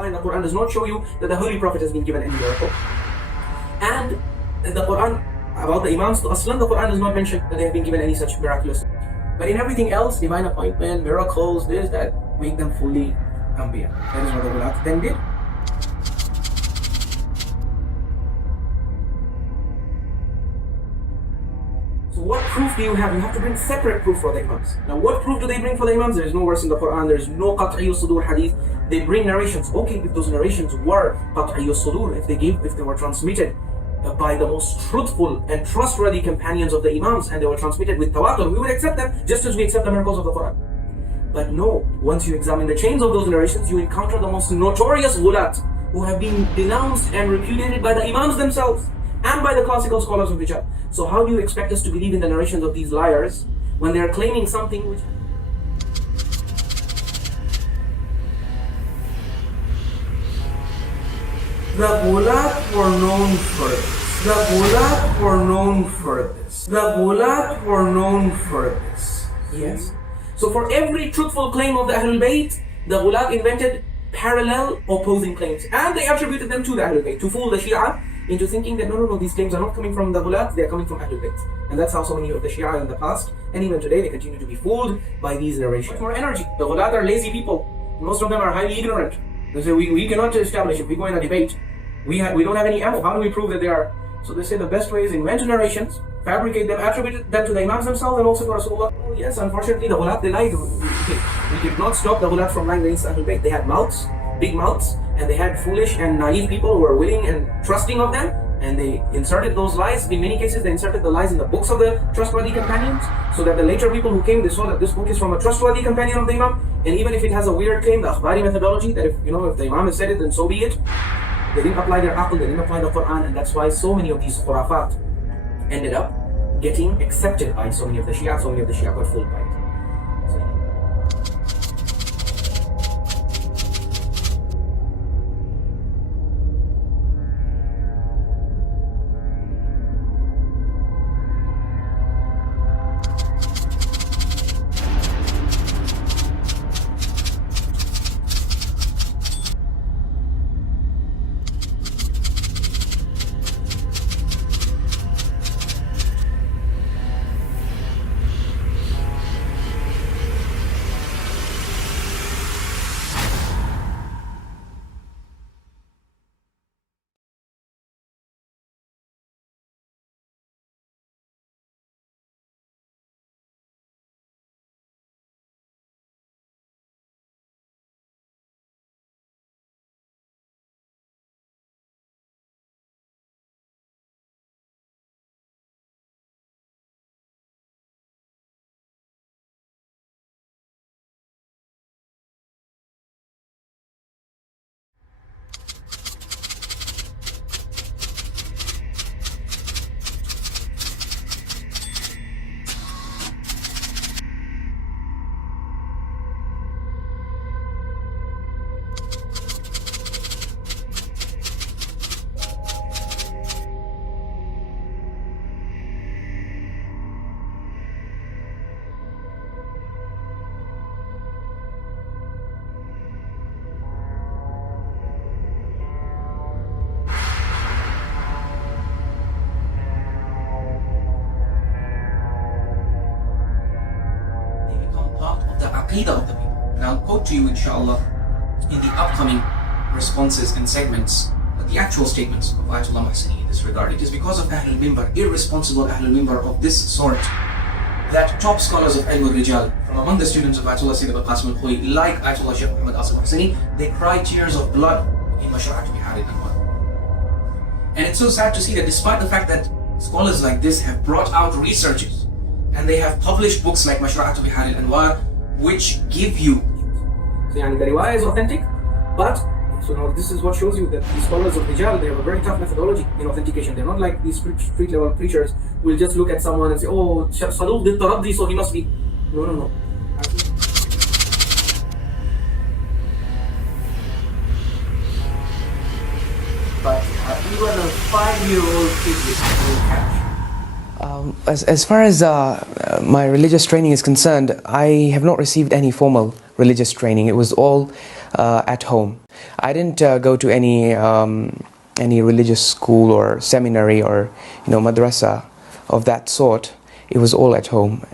Allah in the Quran does not show you that the Holy Prophet has been given any miracle. And the Quran, about the Imams, the Quran does not mention that they have been given any such miraculous. But in everything else, divine appointment, miracles, this, that, make them fully Anbiya. That is what the Wilayat then did. So what proof do you have? You have to bring separate proof for the Imams. Now what proof do they bring for the Imams? There is no verse in the Quran, there is no qat'i sudur hadith. They bring narrations. Okay, if those narrations were qat'i sudur, if they were transmitted by the most truthful and trustworthy companions of the Imams, and they were transmitted with tawatur, we would accept them just as we accept the miracles of the Quran. But no, once you examine the chains of those narrations, you encounter the most notorious ghulat who have been denounced and repudiated by the Imams themselves and by the classical scholars of Rijal. So how do you expect us to believe in the narrations of these liars when they are claiming something which... The Ghulat were known for this. The Ghulat were known for this. The Ghulat were known for this. Yes. So for every truthful claim of the Ahlul Bayt, the Ghulat invented parallel opposing claims. And they attributed them to the Ahlul Bayt, to fool the Shia into thinking that no, these claims are not coming from the Ghulat, they are coming from Ahlul Bayt. And that's how so many of the Shia in the past, and even today, they continue to be fooled by these narrations. Much more energy. The Ghulat are lazy people. Most of them are highly ignorant. They say, we cannot establish, if we go in a debate, we don't have any ammo. How do we prove that they are? So they say the best way is invent narrations, fabricate them, attribute them to the Imams themselves and also to Rasulullah. Oh, yes, unfortunately, the Ghulat, they lied. We did not stop the Ghulat from lying against Ahlul Bayt. They had mouths, big mouths, and they had foolish and naive people who were willing and trusting of them, and they inserted those lies. In many cases, they inserted the lies in the books of the trustworthy companions, so that the later people who came, they saw that this book is from a trustworthy companion of the Imam, and even if it has a weird claim, the akhbari methodology, that if the Imam has said it, then so be it. They didn't apply their aql, they didn't apply the Quran, and that's why so many of these khurafat ended up getting accepted by so many of the Shia, so many of the Shia got fooled by it. Of the people. And I'll quote to you, inshallah, in the upcoming responses and segments, the actual statements of Ayatollah Mahsani in this regard. It is because of Ahlul Mimbar, irresponsible Ahlul Mimbar of this sort, that top scholars of Ilm al-Rijal, from among the students of Ayatollah Sayyid al-Qasim al-Khoi, like Ayatollah Shaykh Muhammad Asif Mahsani, they cry tears of blood in Maraj'e al-Anwar. And it's so sad to see that despite the fact that scholars like this have brought out researches, and they have published books like Maraj'e al-Anwar, which give you. So the riwayah is authentic, but so now this is what shows you that the scholars of Rijal, they have a very tough methodology in authentication. They're not like these street level preachers who will just look at someone and say, oh, Saduq did taraddi, so he must be. No. But even a 5-year-old kid will catch. As far as my religious training is concerned, I have not received any formal religious training. It was all at home. I didn't go to any religious school or seminary or madrasa of that sort. It was all at home.